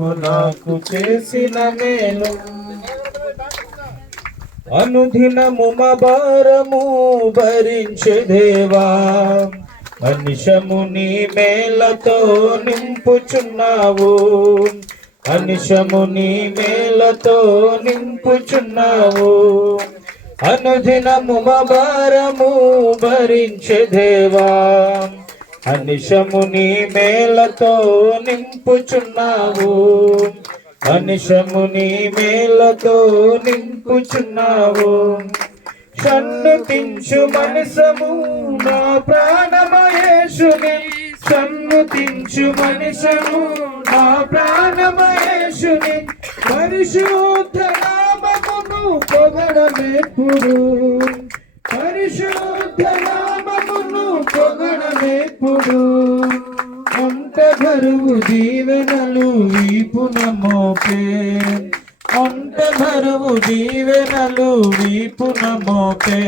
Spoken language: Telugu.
నీవు నాకు చేసిన మేలు అనుదినము మా భారము భరించే దేవా అనిశము నీ మేలతో నింపుచున్నావు అనిశము నీ మేలతో నింపుచున్నావు అనుదినము మా భారము భరించే దేవా అనిశము నీ మేలతో నింపుచున్నావు అనిశము నీ మేలతో నింపుచున్నావు సన్నుతించు మనసము నా ప్రాణమయేషుని సన్నుతించు మనసము నా ప్రాణమయేషుని పరిశుద్ధ నామమును పొగడమెప్పుడు పరిశుద్ధ నామమును పొగడమెప్పుడు అంత బరువు దీవెనలు వీపున మోపే అంత బరువు దీవెనలు వీపున మోపే